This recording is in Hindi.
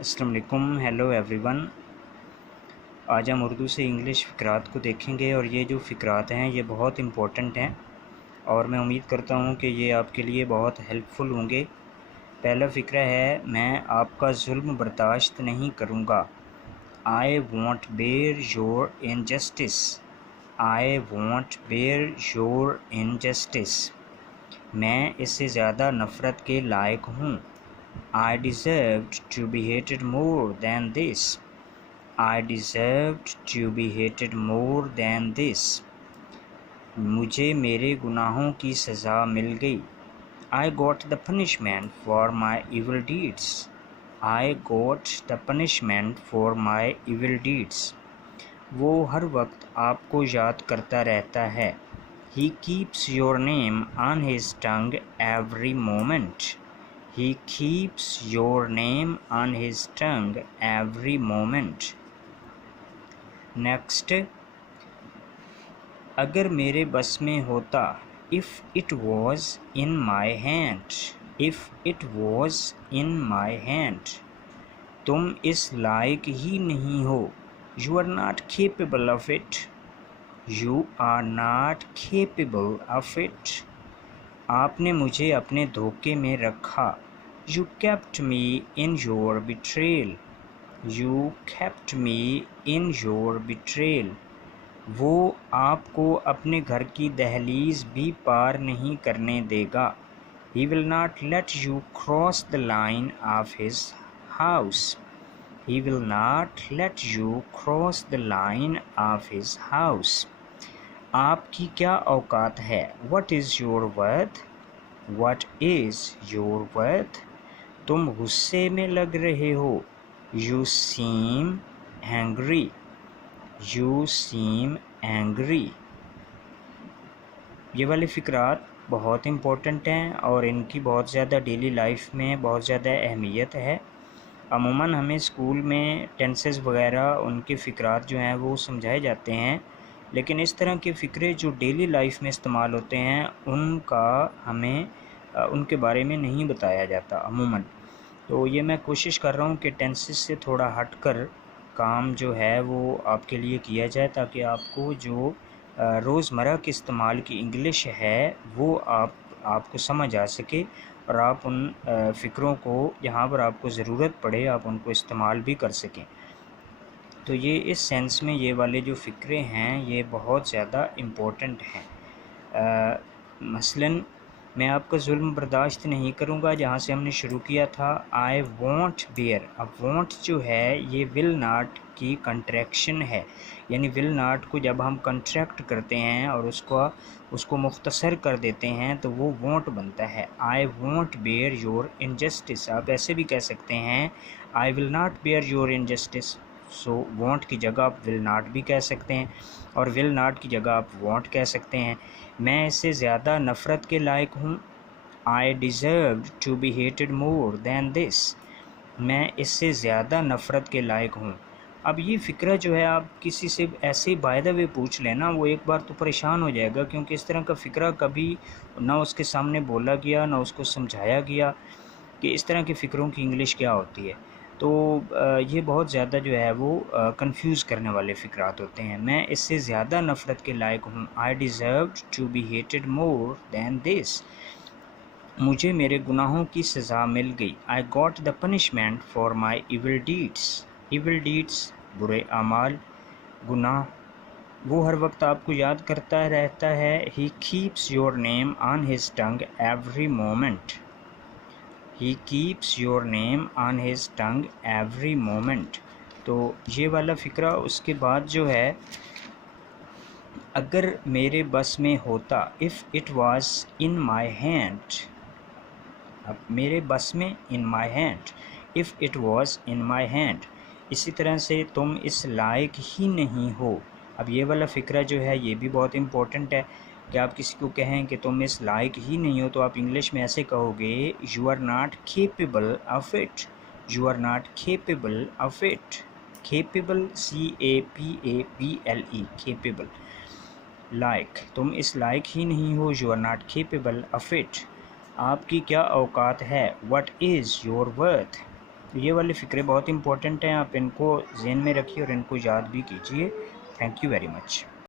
अस्सलाम वालेकुम, हेलो एवरीवन। आज हम उर्दू से इंग्लिश फ़िक्रात को देखेंगे और ये जो फ़िक्रात हैं ये बहुत इम्पोर्टेंट हैं और मैं उम्मीद करता हूँ कि ये आपके लिए बहुत हेल्पफुल होंगे। पहला फ़िक्रा है, मैं आपका जुल्म बर्दाश्त नहीं करूँगा। I won't bear your injustice. I won't bear your injustice. मैं इससे ज़्यादा नफ़रत के लायक हूँ। I deserved to be hated more than this. I deserved to be hated more than this. मुझे मेरे गुनाहों की सज़ा मिल गई। I got the punishment for my evil deeds. I got the punishment for my evil deeds. वो हर वक्त आपको याद करता रहता है। He keeps your name on his tongue every moment. He keeps your name on his tongue every moment. Next, अगर मेरे बस में होता, if it was in my hand. If it was in my hand. तुम इस लायक ही नहीं हो. You are not capable of it. You are not capable of it. आपने मुझे अपने धोखे में रखा। You kept me in your betrayal. You kept me in your betrayal. वो आपको अपने घर की दहलीज भी पार नहीं करने देगा। He will not let you cross the line of his house. He will not let you cross the line of his house. आपकी क्या औकात है? What is your worth? What is your worth? तुम गुस्से में लग रहे हो। You seem angry. You seem angry. ये वाले फ़िक्रात बहुत इम्पोर्टेंट हैं और इनकी बहुत ज़्यादा डेली लाइफ में बहुत ज़्यादा अहमियत है। अमूमन हमें स्कूल में टेंसेस वगैरह उनके फ़िक्रात जो हैं वो समझाए जाते हैं, लेकिन इस तरह के फ़िक्रे जो डेली लाइफ में इस्तेमाल होते हैं उनका हमें उनके बारे में नहीं बताया जाता अमूमन। तो ये मैं कोशिश कर रहा हूँ कि टेंसेस से थोड़ा हटकर काम जो है वो आपके लिए किया जाए, ताकि आपको जो रोज़मर्रा के इस्तेमाल की इंग्लिश है वो आपको समझ आ सके और आप उन फ़िक्रों को जहाँ पर आपको ज़रूरत पड़े आप उनको इस्तेमाल भी कर सकें। तो ये इस सेंस में ये वाले जो फ़िक्रे हैं ये बहुत ज़्यादा इम्पोर्टेंट हैं। मसलन मैं आपका जुल्म बर्दाश्त नहीं करूँगा, जहाँ से हमने शुरू किया था। I won't bear. अब वॉन्ट जो है ये विल नाट की कंट्रैक्शन है, यानी विल नाट को जब हम कंट्रैक्ट करते हैं और उसको मुख्तसर कर देते हैं तो वो वॉन्ट बनता है। I won't bear your injustice. आप ऐसे भी कह सकते हैं I will not bear your injustice. So won't की जगह आप विल नाट भी कह सकते हैं और विल नाट की जगह आप वॉन्ट कह सकते हैं। मैं इससे ज़्यादा नफ़रत के लायक हूँ। I deserve to be hated more than this. मैं इससे ज़्यादा नफ़रत के लायक हूँ। अब ये फ़िक्रा जो है आप किसी से ऐसे ही बाय द वे पूछ लेना, वो एक बार तो परेशान हो जाएगा, क्योंकि इस तरह का फ़िक्रा कभी ना उसके सामने बोला गया ना उसको समझाया गया कि इस तरह के फ़िक्रों की इंग्लिश क्या होती है। तो ये बहुत ज़्यादा जो है वो कंफ्यूज करने वाले फ़िक्रात होते हैं। मैं इससे ज़्यादा नफ़रत के लायक हूँ। I deserved to be hated more than this. मुझे मेरे गुनाहों की सज़ा मिल गई। I got the punishment for my evil deeds. Evil deeds बुरे अमाल, गुनाह। वो हर वक्त आपको याद करता रहता है। He keeps your name on his tongue every moment. He keeps your name on his tongue every moment. तो ये वाला फ़िक्रा उसके बाद जो है, अगर मेरे बस में होता, if it was in my hand. अब मेरे बस में in my hand, if it was in my hand. इसी तरह से तुम इस लायक ही नहीं हो। अब ये वाला फ़िक्रा जो है ये भी बहुत इम्पोर्टेंट है कि आप किसी को कहें कि तुम इस लायक ही नहीं हो तो आप इंग्लिश में ऐसे कहोगे, you are not capable of it. You are not capable of it. Capable CAPABLE, capable, लायक, तुम इस लायक ही नहीं हो। You are not capable of it. आपकी क्या औकात है? What is your worth? तो ये वाले फ़िक्रे बहुत इंपॉर्टेंट हैं, आप इनको ज़हन में रखिए और इनको याद भी कीजिए। Thank you very much.